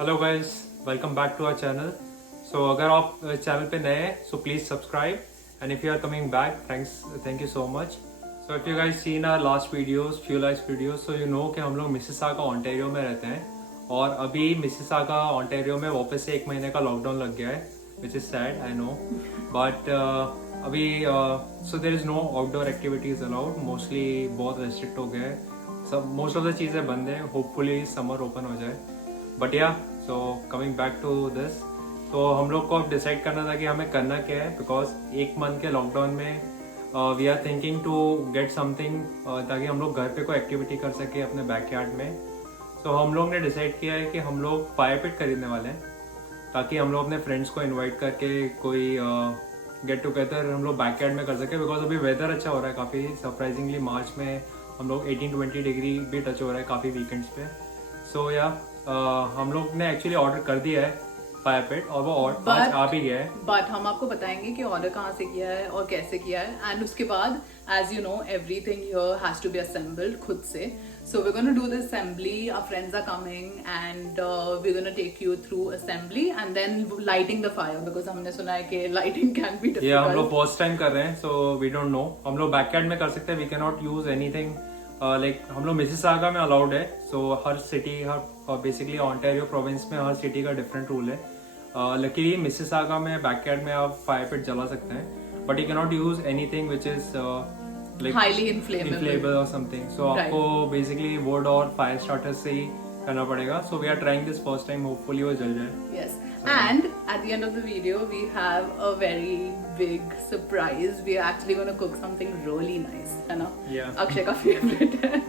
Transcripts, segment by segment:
Hello guys, welcome back to our channel. So अगर आप channel पे नए हैं so please subscribe and if you are coming back thank you so much. So if you guys seen our last videos few last videos so you know कि हम लोग Mississauga Ontario में रहते हैं और अभी मिसिसागा ओंटारियो में वापस से 1 महीने का लॉकडाउन लग गया है which is sad I know but अभी so there is no outdoor activities allowed, mostly बहुत रेस्ट्रिक्ट हो गया है, सब मोस्ट ऑफ द चीज़ें बंद हैं। होपफुली समर ओपन हो जाए बट या so coming back to this. तो हम लोग को अब डिसाइड करना था कि हमें करना क्या है बिकॉज 1 मंथ के लॉकडाउन में we are thinking to get something ताकि हम लोग घर पे कोई एक्टिविटी कर सके अपने बैकयार्ड में। सो हम लोग ने डिसाइड किया है कि हम लोग फायर पिट खरीदने वाले हैं ताकि हम लोग अपने फ्रेंड्स को इनवाइट करके कोई गेट टुगेदर हम लोग बैकयार्ड में कर सके बिकॉज अभी वेदर अच्छा हो रहा है काफ़ी सरप्राइजिंगली। मार्च में हम लोग 18-20 डिग्री भी टच हो रहा है काफ़ी वीकेंड्स पे। सो या हम लोग ने एक्चुअली ऑर्डर कर दिया है फायर पिट और वो आज आ भी गया है। बट हम आपको बताएंगे कि ऑर्डर कहाँ से किया है और कैसे किया है एंड उसके बाद as you know everything here has to be assembled खुद से। So we're going to do the assembly. Our friends are coming and we're going to take you through assembly and then lighting the fire because हमने सुना है कि lighting can be difficult. ये हम लोग first time कर रहे हैं सो वी डोंट नो। हम लोग बैकयार्ड में कर सकते हैं, we can not use anything like हम लोग मिसिसागा में अलाउड है। सो हर सिटी हर बेसिकली ओंटारियो प्रोविंस में हर सिटी का डिफरेंट रूल है। लकीली मिसिसागा में बैकयार्ड में आप फायर पिट जला सकते हैं but you can not use anything which is like highly inflammable or something. So Right. आपको basically wood और fire starters से ही करना पड़ेगा. So we are trying this first time. Hopefully वो जल जाए. Yes. And at the end of the video, we have a very big surprise. We are actually going to cook something really nice. है ना? Yeah. Akshay का favorite है.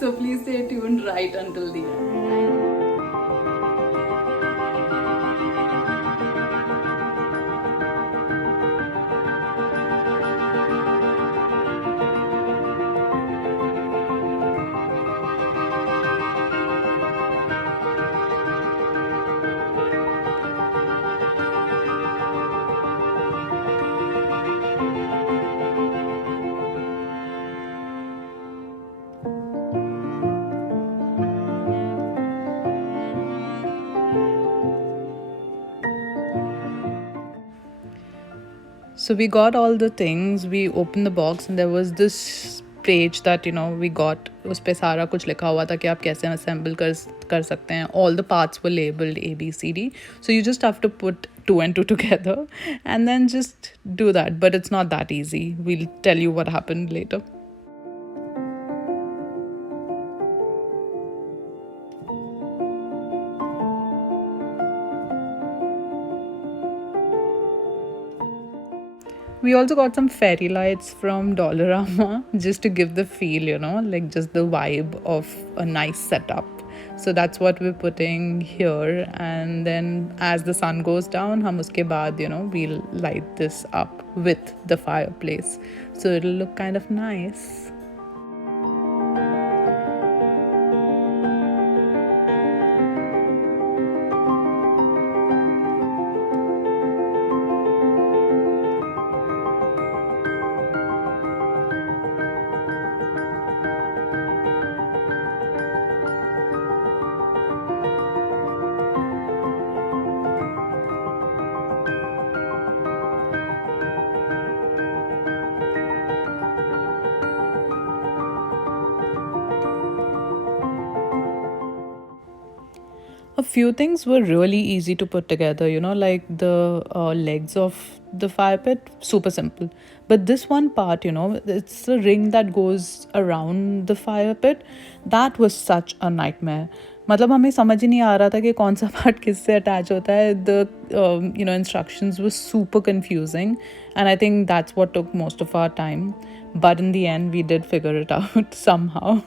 So please stay tuned right until the end. So we got all the things. We opened the box and there was this page that we got. उस पे सारा कुछ लिखा हुआ था कि आप कैसे assemble कर सकते हैं. All the parts were labeled A, B, C, D. So you just have to put 2 and 2 together and then just do that. But it's not that easy. We'll tell you what happened later. We also got some fairy lights from Dollarama just to give the feel, like just the vibe of a nice setup. So that's what we're putting here. And then as the sun goes down, hum uske baad, we'll light this up with the fireplace. So it'll look kind of nice. A few things were really easy to put together, like the legs of the fire pit, super simple. But this one part, it's the ring that goes around the fire pit. That was such a nightmare. मतलब हमें समझ ही नहीं आ रहा था कि कौन सा पार्ट किससे अटैच होता है. The instructions were super confusing and I think that's what took most of our time. But in the end, we did figure it out somehow.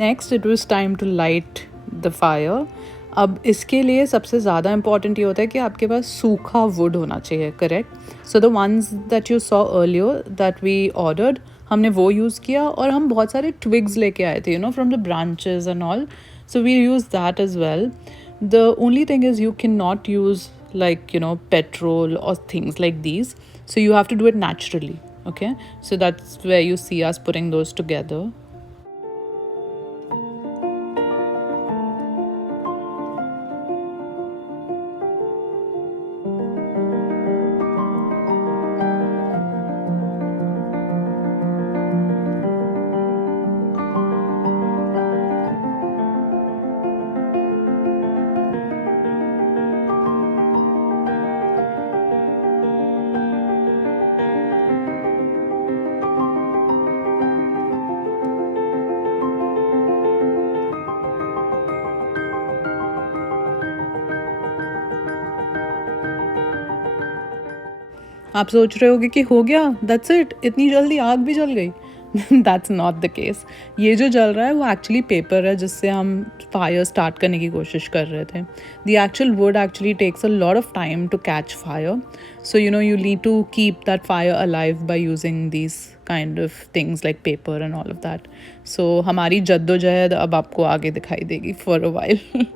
Next it was time to light the fire. अब इसके लिए सबसे ज़्यादा इम्पॉर्टेंट ये होता है कि आपके पास सूखा वुड होना चाहिए, correct. So the ones that you saw earlier that we ordered, हमने वो यूज़ किया और हम बहुत सारे ट्विग्स लेके आए थे, you know, from the branches and all. So we use that as well. The only thing is you can not use like, you know, petrol or things like these, so you have to do it naturally. Okay, so that's where you see us putting those together. आप सोच रहे होगे कि हो गया, that's it, इतनी जल्दी आग भी जल गई. That's not the case. ये जो जल रहा है वो एक्चुअली पेपर है जिससे हम फायर स्टार्ट करने की कोशिश कर रहे थे. The actual wood actually takes a lot of time to catch fire, so you know you need to keep that fire alive by using these kind of things like paper and all of that. So हमारी जद्दोजहद अब आपको आगे दिखाई देगी for a while.